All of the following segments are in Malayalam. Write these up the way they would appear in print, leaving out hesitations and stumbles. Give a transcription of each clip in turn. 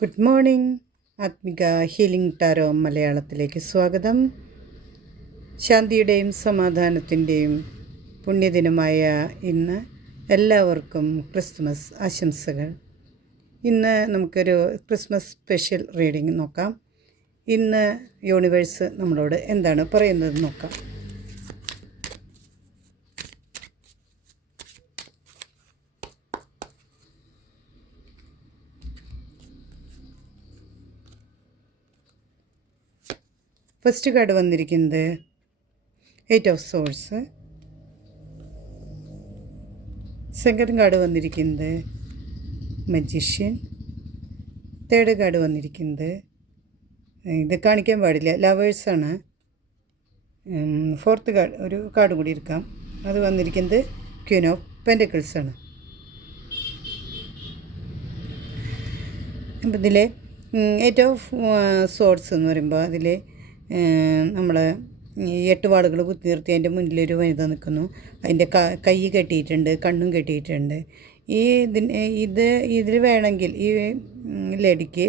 Good morning. ആത്മിക ഹീലിംഗ് ടാരോ മലയാളത്തിലേക്ക് സ്വാഗതം. ശാന്തിയുടെയും സമാധാനത്തിൻ്റെയും പുണ്യദിനമായ ഇന്ന് എല്ലാവർക്കും ക്രിസ്മസ് ആശംസകൾ. ഇന്ന് നമുക്കൊരു ക്രിസ്മസ് സ്പെഷ്യൽ റീഡിംഗ് നോക്കാം. ഇന്ന് യൂണിവേഴ്സ് നമ്മളോട് എന്താണ് പറയുന്നത് നോക്കാം. ഫസ്റ്റ് കാർഡ് വന്നിരിക്കുന്നത് 8 ഓഫ് സോഴ്സ്. സെക്കൻഡ് കാർഡ് വന്നിരിക്കുന്നത് മജീഷ്യൻ. തേർഡ് കാർഡ് വന്നിരിക്കുന്നത് ഇത് കാണിക്കാൻ പാടില്ല, ലവേഴ്സാണ്. ഫോർത്ത് കാർഡ് ഒരു കാർഡ് കൂടി എടുക്കാം. അത് വന്നിരിക്കുന്നത് ക്വീൻ ഓഫ് പെൻറ്റക്കിൾസാണ്. അപ്പം ഇതിൽ 8 ഓഫ് സോർട്സ് എന്ന് പറയുമ്പോൾ അതിൽ നമ്മൾ ഈ 8 വാളുകൾ കുത്തി നിർത്തി അതിൻ്റെ മുന്നിലൊരു വനിത നിൽക്കുന്നു. അതിൻ്റെ കൈ കെട്ടിയിട്ടുണ്ട്, കണ്ണും കെട്ടിയിട്ടുണ്ട്. ഇതിൽ വേണമെങ്കിൽ ഈ ലേഡിക്ക്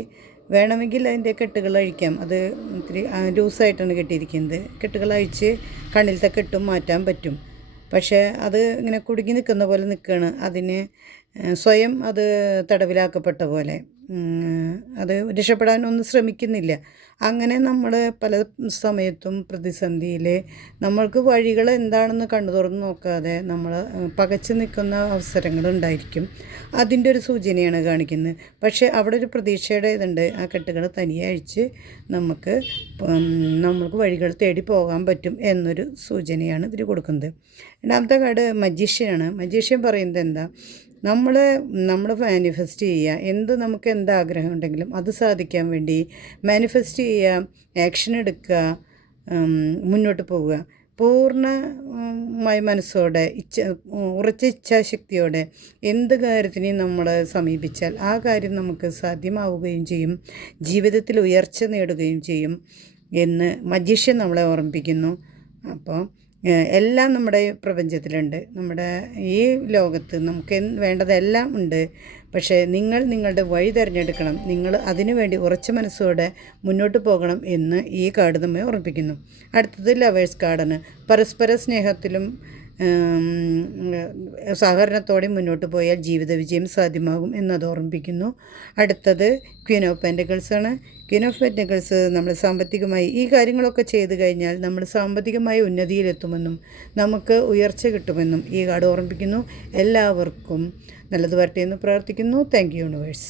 വേണമെങ്കിൽ അതിൻ്റെ കെട്ടുകൾ അഴിക്കാം. അത് ഇത്തിരി ലൂസായിട്ടാണ് കെട്ടിയിരിക്കുന്നത്. കെട്ടുകൾ അഴിച്ച് കണ്ണിലത്തെ കെട്ടും മാറ്റാൻ പറ്റും. പക്ഷേ അത് ഇങ്ങനെ കുടുങ്ങി നിൽക്കുന്ന പോലെ നിൽക്കുകയാണ്. അതിന് സ്വയം അത് തടവിലാക്കപ്പെട്ട പോലെ അത് രക്ഷപ്പെടാനൊന്നും ശ്രമിക്കുന്നില്ല. അങ്ങനെ നമ്മൾ പല സമയത്തും പ്രതിസന്ധിയിൽ നമ്മൾക്ക് വഴികൾ എന്താണെന്ന് കണ്ണു തുറന്ന് നോക്കാതെ നമ്മൾ പകച്ചു നിൽക്കുന്ന അവസരങ്ങളുണ്ടായിരിക്കും. അതിൻ്റെ ഒരു സൂചനയാണ് കാണിക്കുന്നത്. പക്ഷേ അവിടെ ഒരു പ്രതീക്ഷയുടെ ഇതുണ്ട്. ആ കെട്ടുകൾ തനിയെ അഴിച്ച് നമ്മൾക്ക് വഴികൾ തേടി പോകാൻ പറ്റും എന്നൊരു സൂചനയാണ് ഇതിൽ കൊടുക്കുന്നത്. രണ്ടാമത്തെ കാർഡ് മജീഷ്യനാണ്. മജീഷ്യൻ പറയുന്നത് എന്താ, നമ്മൾ മാനിഫെസ്റ്റ് ചെയ്യുക. നമുക്ക് എന്താഗ്രഹം ഉണ്ടെങ്കിലും അത് സാധിക്കാൻ വേണ്ടി മാനിഫെസ്റ്റ് ചെയ്യുക, ആക്ഷൻ എടുക്കുക, മുന്നോട്ട് പോവുക. പൂർണ്ണമായ മനസ്സോടെ ഉറച്ച ഇച്ഛാശക്തിയോടെ എന്ത് കാര്യത്തിനെയും നമ്മൾ സമീപിച്ചാൽ ആ കാര്യം നമുക്ക് സാധ്യമാവുകയും ചെയ്യും, ജീവിതത്തിൽ ഉയർച്ച നേടുകയും ചെയ്യും എന്ന് മജീഷ്യൻ നമ്മളെ ഓർമ്മിപ്പിക്കുന്നു. അപ്പോൾ എല്ലാം നമ്മുടെ പ്രപഞ്ചത്തിലുണ്ട്. നമ്മുടെ ഈ ലോകത്ത് നമുക്ക് വേണ്ടതെല്ലാം ഉണ്ട്. പക്ഷേ നിങ്ങളുടെ വഴി തിരഞ്ഞെടുക്കണം. നിങ്ങൾ അതിനു വേണ്ടി ഉറച്ച മനസ്സോടെ മുന്നോട്ട് പോകണം എന്ന് ഈ കാർഡ് നമ്മെ ഓർമ്മിപ്പിക്കുന്നു. അടുത്തത് ലവേഴ്സ് കാർഡാണ്. പരസ്പര സ്നേഹത്തിലും സഹകരണത്തോടെ മുന്നോട്ട് പോയാൽ ജീവിത വിജയം സാധ്യമാകും എന്നത് ഓർമ്മിപ്പിക്കുന്നു. അടുത്തത് ക്വീൻ ഓഫ് പെൻറ്റക്കിൾസാണ്. ക്വീൻ ഓഫ് പെൻറ്റക്കിൾസ് നമ്മൾ സാമ്പത്തികമായി ഈ കാര്യങ്ങളൊക്കെ ചെയ്തു കഴിഞ്ഞാൽ നമ്മൾ സാമ്പത്തികമായി ഉന്നതിയിലെത്തുമെന്നും നമുക്ക് ഉയർച്ച കിട്ടുമെന്നും ഈ കാർഡ് ഓർമ്മിപ്പിക്കുന്നു. എല്ലാവർക്കും നല്ലത് വരട്ടെ എന്ന് പ്രാർത്ഥിക്കുന്നു. Thank you universe.